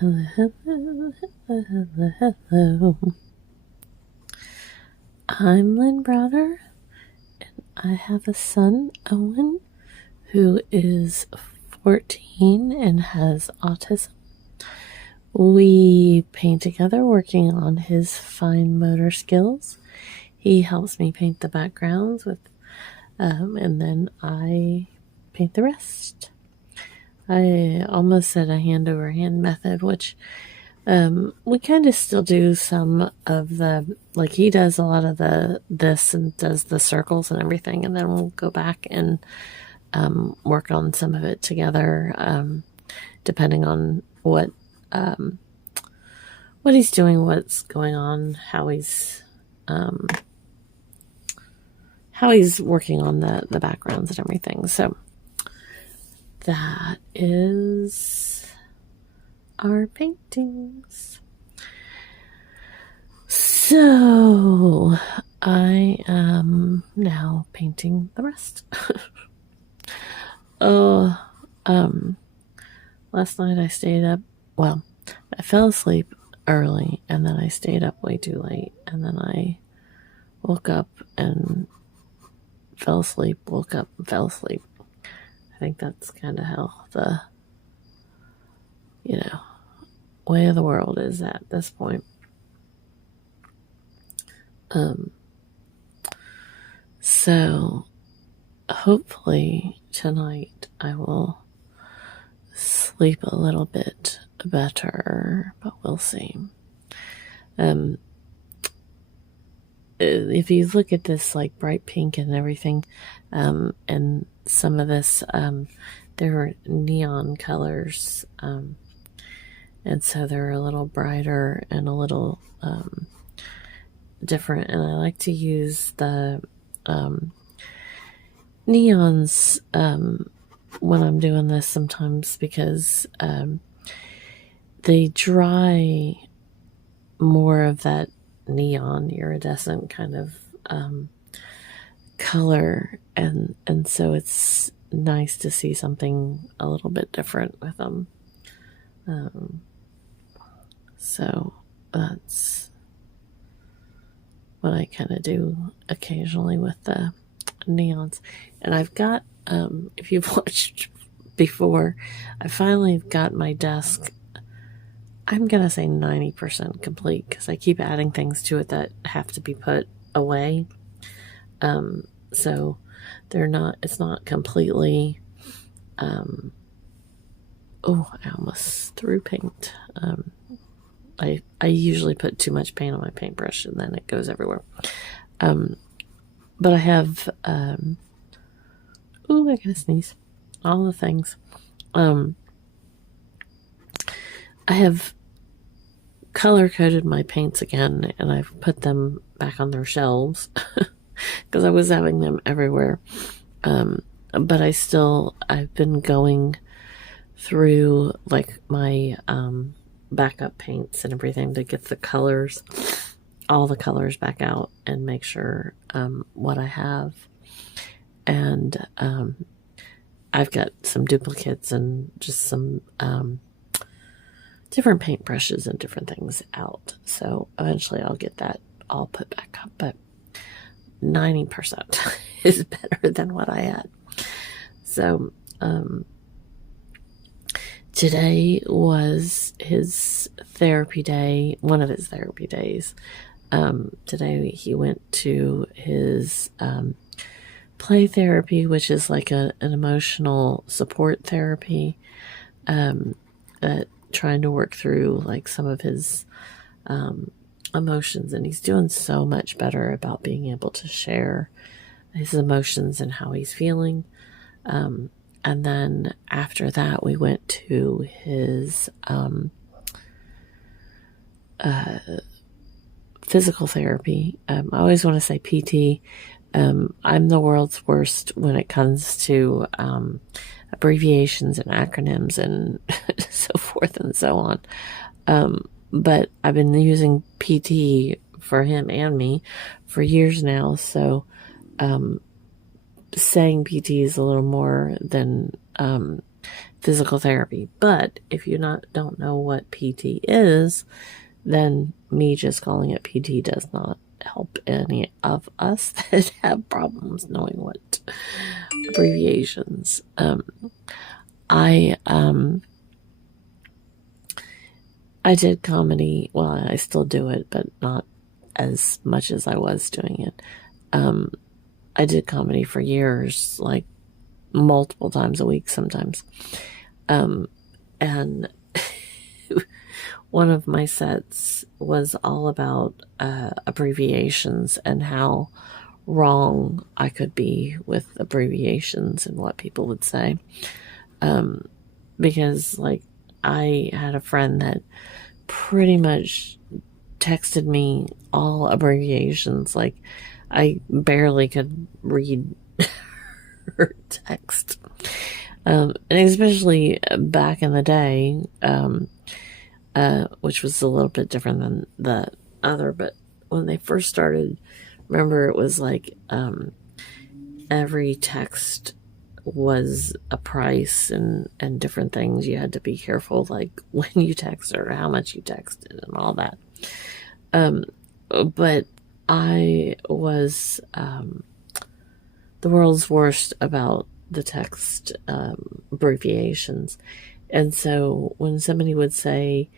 Hello, hello, hello, hello, hello. I'm Lynn Browder, and I have a son, Owen, who is 14 and has autism. We paint together, working on his fine motor skills. He helps me paint the backgrounds and then I paint the rest. I almost said a hand-over-hand method, which we kind of still do some of the, like he does a lot of this and does the circles and everything, and then we'll go back and work on some of it together, depending on what he's doing, what's going on, how he's working on the backgrounds and everything. So that is our paintings. So I am now painting the rest. Last night I stayed up. Well, I fell asleep early, and then I stayed up way too late, and then I woke up and fell asleep, woke up and fell asleep. I think that's kind of how the, way of the world is at this point. So hopefully tonight I will sleep a little bit better, but we'll see. If you look at this like bright pink and everything, and some of this, there are neon colors, and so they're a little brighter and a little different, and I like to use the neons when I'm doing this sometimes, because they dry more of that neon iridescent kind of color, and so it's nice to see something a little bit different with them. So that's what I kind of do occasionally with the neons. And I've got, if you've watched before, I finally got my desk, I'm going to say 90% complete, because I keep adding things to it that have to be put away. So it's not completely, oh, I almost threw paint. I usually put too much paint on my paintbrush and then it goes everywhere. But I have, oh, I gotta sneeze. All the things. I have color-coded my paints again, and I've put them back on their shelves because I was having them everywhere. But I've been going through like my backup paints and everything to get the colors, all the colors back out, and make sure what I have. And I've got some duplicates and just some different paintbrushes and different things out. So eventually I'll get that all put back up, but 90% is better than what I had. So today was his therapy day, one of his therapy days. Today he went to his play therapy, which is like an emotional support therapy, trying to work through like some of his emotions, and he's doing so much better about being able to share his emotions and how he's feeling. And then after that, we went to his physical therapy. I always want to say PT. I'm the world's worst when it comes to abbreviations and acronyms and so forth and so on. But I've been using PT for him and me for years now, so saying PT is a little more than physical therapy. But if you don't know what PT is, then me just calling it PT does not help any of us that have problems knowing what abbreviations. I did comedy. Well, I still do it, but not as much as I was doing it. I did comedy for years, like multiple times a week sometimes. And one of my sets was all about abbreviations and how wrong I could be with abbreviations and what people would say. Because, like, I had a friend that pretty much texted me all abbreviations. Like, I barely could read her text. And especially back in the day, which was a little bit different than the other, but when they first started, remember it was like every text was a price and different things. You had to be careful, like when you text or how much you texted and all that. But I was the world's worst about the text abbreviations. And so when somebody would say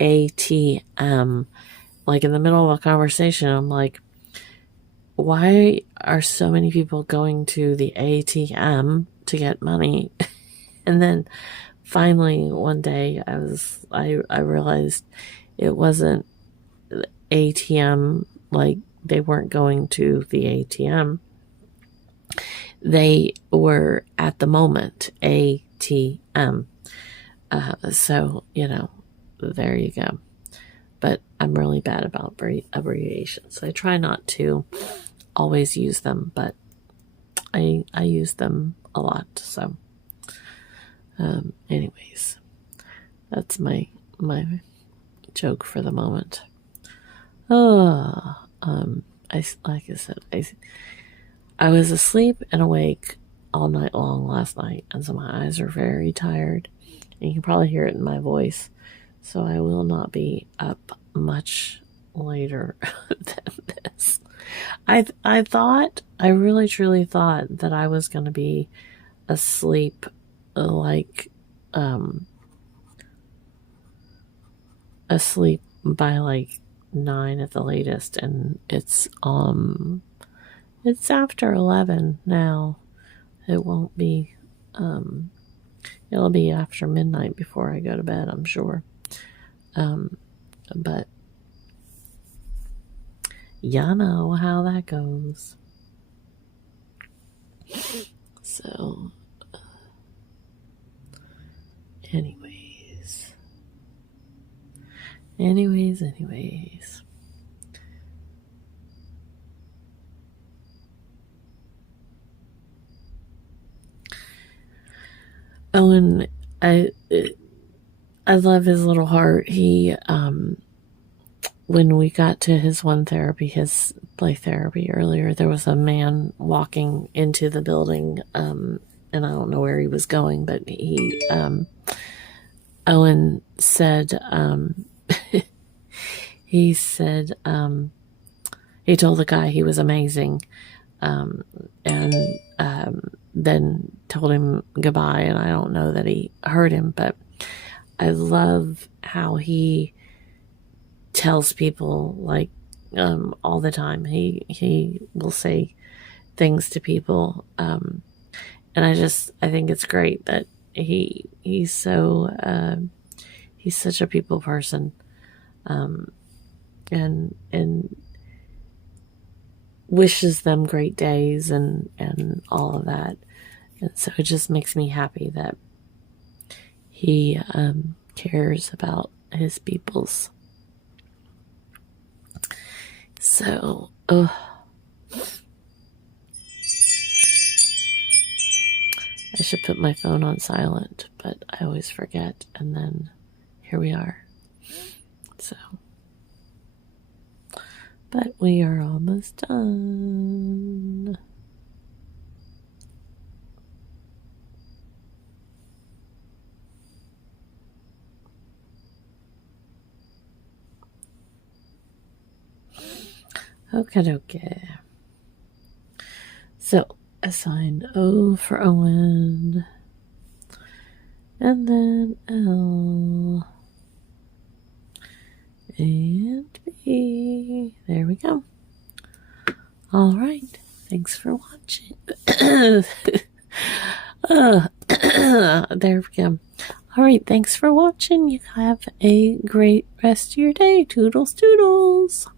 ATM, like in the middle of a conversation, I'm like, why are so many people going to the ATM to get money? And then finally one day I realized it wasn't ATM, like they weren't going to the ATM. They were at the moment ATM. So, there you go. But I'm really bad about abbreviations. I try not to always use them, but I use them a lot. So, anyways, that's my joke for the moment. Like I said, I was asleep and awake all night long last night, and so my eyes are very tired. And you can probably hear it in my voice. So I will not be up much later than this. I really truly thought that I was going to be asleep asleep by like 9 at the latest, and it's after 11 now. It won't be it'll be after midnight before I go to bed, I'm sure. But y'all know how that goes. So, anyways. Owen, I love his little heart. He, when we got to his his play therapy earlier, there was a man walking into the building, and I don't know where he was going, but Owen said, he said, he told the guy he was amazing, and then told him goodbye, and I don't know that he heard him, but I love how he tells people, like, all the time. He will say things to people, and I think it's great that he's such a people person, and wishes them great days and all of that. And so it just makes me happy that he cares about his peoples. So, I should put my phone on silent, but I always forget, and then here we are. So, but we are almost done. Okay. So, assign O for Owen. And then L. And B. There we go. All right. Thanks for watching. There we go. All right. Thanks for watching. You have a great rest of your day. Toodles, toodles.